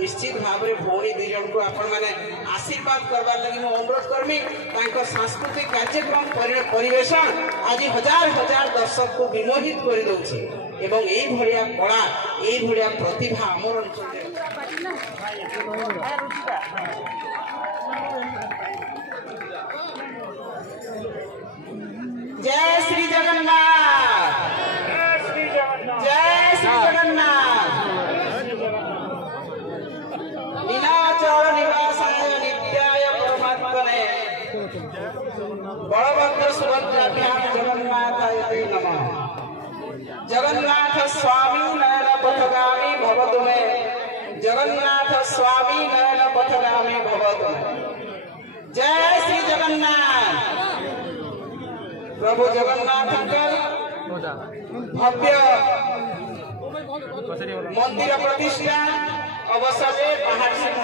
निश्चित भाव में भौणी दुई जन को आपण मैंने आशीर्वाद करवार लगी मैं अनुरोध करमी सांस्कृतिक कार्यक्रम परिवेशन आज हजार हजार दर्शक को विमोहित कर दौचे एवं यही भलिया कला यही भलिया प्रतिभा आमर अंचल जय श्री जगन्नाथ जय श्री जगन्नाथ नीलाचल निवासाय नित्याय परमात्मने बलभद्र सुभद्राभ्याम जगन्नाथाय ते नमः। जगन्नाथ स्वामी नयन पथगामी भवतु मे जगन्नाथ स्वामी नयन पथगामी भवतु। जय श्री जगन्नाथ। प्रभु जगन्नाथ भव्य मंदिर प्रतिष्ठा अवसर पहाड़ सिंह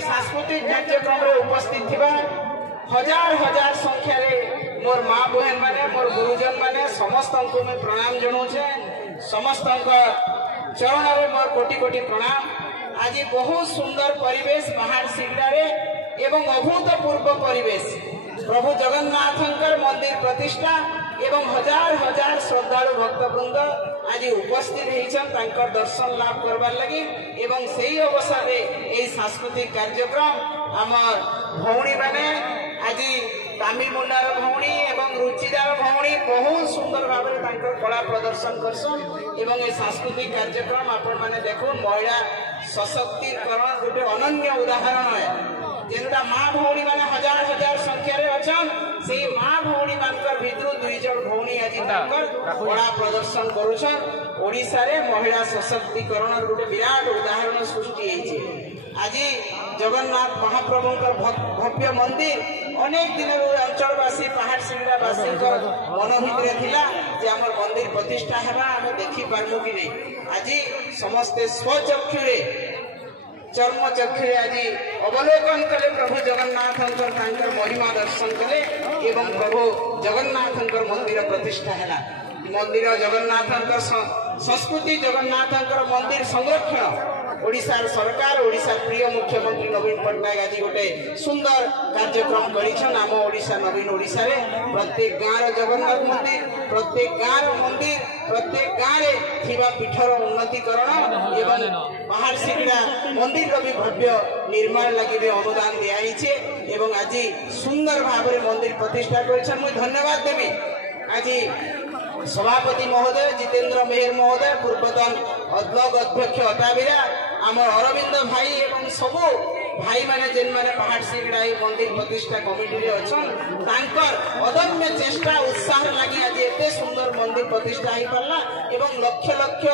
सांस्कृतिक कार्यक्रम उपस्थित थिबा हजार हजार संख्या मोर माँ बहन माने मोर गुरुजन माने समस्त को मैं प्रणाम जनाऊे समस्त चरण में मोर कोटि कोटि प्रणाम। आज बहुत सुंदर परिवेश पहाड़ सिगड़े एवं अभूतपूर्व परिवेश प्रभु जगन्नाथ मंदिर प्रतिष्ठा एवं हजार हजार श्रद्धालु भक्तवृंद आज उपस्थित होकर दर्शन लाभ करवार लगी एवं से अवसर में सांस्कृतिक कार्यक्रम आमर भौणी मैंने आज तमिल मुंडार भौणी एवं रुचिदार भौणी बहुत सुंदर भाव में कला प्रदर्शन करसन एवं ये सांस्कृतिक कार्यक्रम आपण मैंने देखो महिला सशक्तिकरण गोटे अनन्य उदाहरण है जेनटा माँ भौणी मैंने हजार हजार संख्या अच्छा से माँ भौणी मानकर भितर दुई जन भौणी आज कला प्रदर्शन करुछन। ओडिशा रे महिला सशक्तिकरण गोटे विराट उदाहरण सृष्टि होइछे। आज जगन्नाथ महाप्रभु भव्य मंदिर अनेक दिन अंचलवासी पहाड़ सिंगड़ावासी मन भितर थिला जे हमर मंदिर प्रतिष्ठा हेबा हम देखि पारमु कि नहीं। आज समस्ते स्वचक्षुरे चर्म चक्षुरे आज अवलोकन कले प्रभु जगन्नाथ महिमा दर्शन कले एवं प्रभु जगन्नाथ मंदिर प्रतिष्ठा है मंदिर जगन्नाथ संस्कृति जगन्नाथ मंदिर संरक्षण ओडिशार सरकार ओडिशा प्रिय मुख्यमंत्री नवीन पट्टनायक आज गोटे सुंदर कार्यक्रम करिछन। आम ओडिशा नवीन ओडिशा रे प्रत्येक गाँव जगन्नाथ मंदिर प्रत्येक गाँव मंदिर प्रत्येक गाँव रे थिबा पीठर उन्नतीकरण एवं पहाड़ सिगड़ा मंदिर भी भव्य निर्माण लगी अनुदान दिखाई एवं आज सुंदर भाव में मंदिर प्रतिष्ठा कर धन्यवाद देवी आज सभापति महोदय जितेंद्र मेहर महोदय पूर्वतन ब्लॉक अध्यक्ष अटाबिरा आम अरविंद भाई एवं सबू भाई माने जेन माने पहाड़ सिगड़ा मंदिर प्रतिष्ठा कमिटी रे अछन तांकर अदम्य चेष्टा उत्साह लगी आज एते सुंदर मंदिर प्रतिष्ठा हो पाला एवं लक्ष लक्ष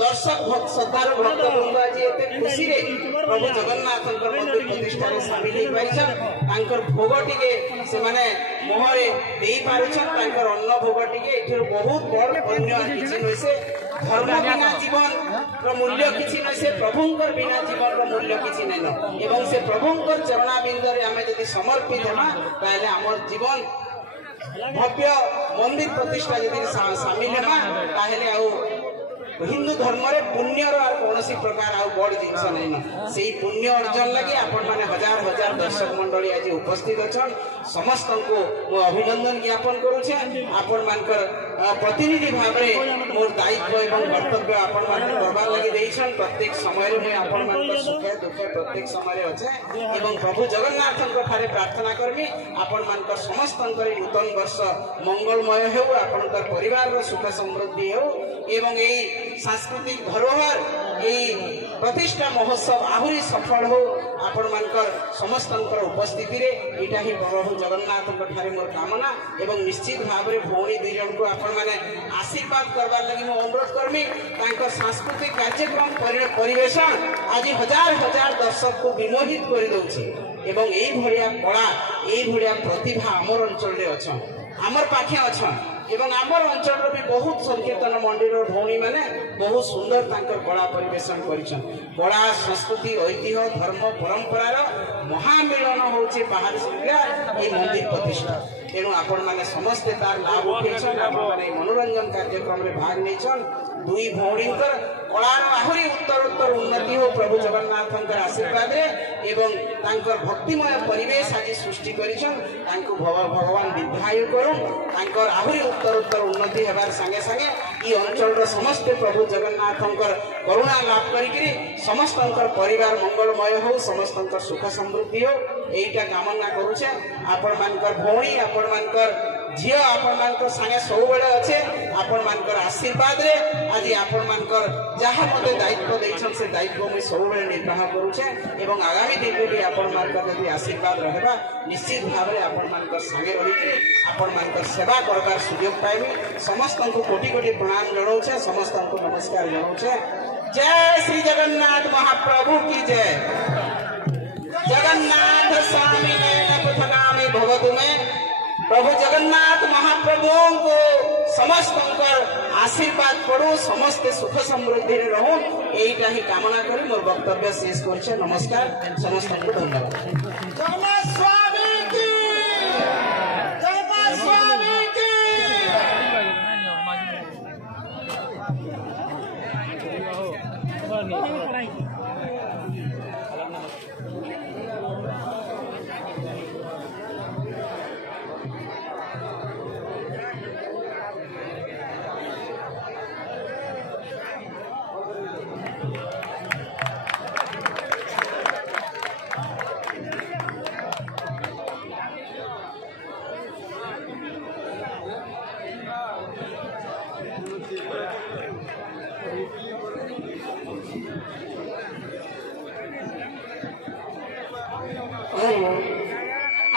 दर्शक श्रद्धालु भक्तवृंद आज एते खुशी रे प्रभु जगन्नाथ मंदिर प्रतिष्ठा रे शामिल हो पारिछन। तांकर भोग टिके से माने मोहरे देई पारिछन तांकर अन्न भोग टिके एठर बहुत बड़ पुण्य किछि नइसे धर्म बिना जीवन मूल्य किसी न से प्रभुंकर बिना जीवन मूल्य किसी नहीं एवं से प्रभुंकर चरणाबिंद आम जब समर्पित है ताले आम जीवन भव्य मंदिर प्रतिष्ठा यदि सामिल है हिंदू धर्म रे पुण्यर कौन प्रकार बड़ जिनस नहीं से पुण्य अर्जन लगे आपण मैंने हजार हजार दर्शक मंडली आज उपस्थित अच्छा समस्त को अभिनंदन ज्ञापन करुचे। आपण मानकर प्रतिनिधि भाव में मोर दायित्व एवं कर्तव्य आपण मान करबार लगी देइछन। प्रत्येक समय में आपण मानकर सुखे दुखे प्रत्येक समय अच्छे एवं प्रभु जगन्नाथ ठारे प्रार्थना करमी आपण मानकर समस्त नूतन वर्ष मंगलमय हो आपणकर परिवार सुख समृद्धि हो एवं यही सांस्कृतिक धरोहर यही प्रतिष्ठा महोत्सव आहुरी सफल हो आपण मानकर समस्त उपस्थिति रे इटा ही प्रभु जगन्नाथ ठारे मोर कामना एवं निश्चित भाव में भौणी दुई जन को आपण माने आशीर्वाद करवार लगी मैं अनुरोध करमी सांस्कृतिक कार्यक्रम परिवेशन आज हजार हजार दर्शक को विमोहित कर दौचे एवं यही भलिया कला यही भलिया प्रतिभा आमर अंचल रे अच्छा आमर पाखे अच्छा एवं आमर अंचल भी बहुत संकीर्तन मंडल भौणी मैंने बहुत सुंदर कला परिवेशन करिछन। कला संस्कृति ऐतिह्य धर्म परंपरार महामिलन होचे पहाड़ सिंगड़ा मंदिर प्रतिष्ठा। तेणु आपण मैंने समस्ते तार लाभ उठेछन आपण मनोरंजन कार्यक्रम में भाग नेछन दुई भौणीकर कलार आहुरी उत्तरोत्तर उन्नति हो प्रभु जगन्नाथ आशीर्वाद एवं तांकर भक्तिमय परिवेश आज सृष्टि करिछन तांको भगवान दीर्घायु करूं तांकर आहुरी उत्तरोत्तर उन्नति हेबार संगे संगे ई अंचल समस्त प्रभु जगन्नाथ करुणा लाभ करी समस्त परिवार मंगलमय हो समस्त सुख समृद्धि हो यहीटा कामना करुचे आपण मानकर भौणी आपण मानकर झियो आपण मानकर संगे सब बेले अच्छे आपण मानकर आशीर्वाद रे आज आपण मानकर जहाँ मते दायित्व देछन से दायित्व मैं सब बेले निर्वाह करुचे एवं आगामी दिन में आपण मानकर यदि आशीर्वाद रहबा निश्चित भाव में आपण मानकर संगे रही आपण मानकर सेवा करबार सुयोग पाइबे समस्त को कोटि कोटि प्रणाम जनाऊछे समस्त को नमस्कार जनाऊछे जय श्री जगन्नाथ महाप्रभु की जय जगन्नाथ स्वामी पथगामी भवतु में प्रभु जगन्नाथ महाप्रभु को समस्त आशीर्वाद पड़ू समस्त सुख समृद्धि रहूं यहीटा ही कामना करी मोर वक्तव्य शेष कर नमस्कार समस्त को धन्यवाद।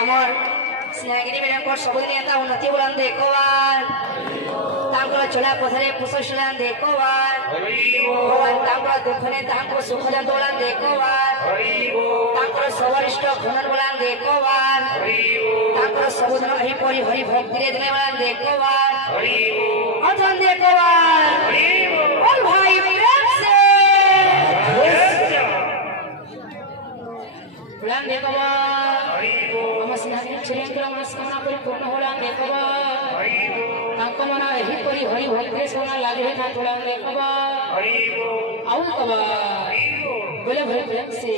आमर स्नेहगिरी बेलंकोट सबुदिन एता उन्नति बोलान देखोवान तांको चला पथरे पुसोशलान देखोवान भगवान तांको दुखने तांको सुखदान बोलान देखोवान तांको सवरिष्ठ घनन बोलान देखोवान तांको सबुदिन हरि परि हरि भक्ति रे दिने बोलान देखोवान अजन देखोवान बोल भाई प्रेम से बोलान देखोवान मनस्कामना परिपूर्ण होला देखबा तांको मना एही परि हरि भक्ति सोना लागे ना थोड़ा देखबा आउ कबा बोले भले प्रेम से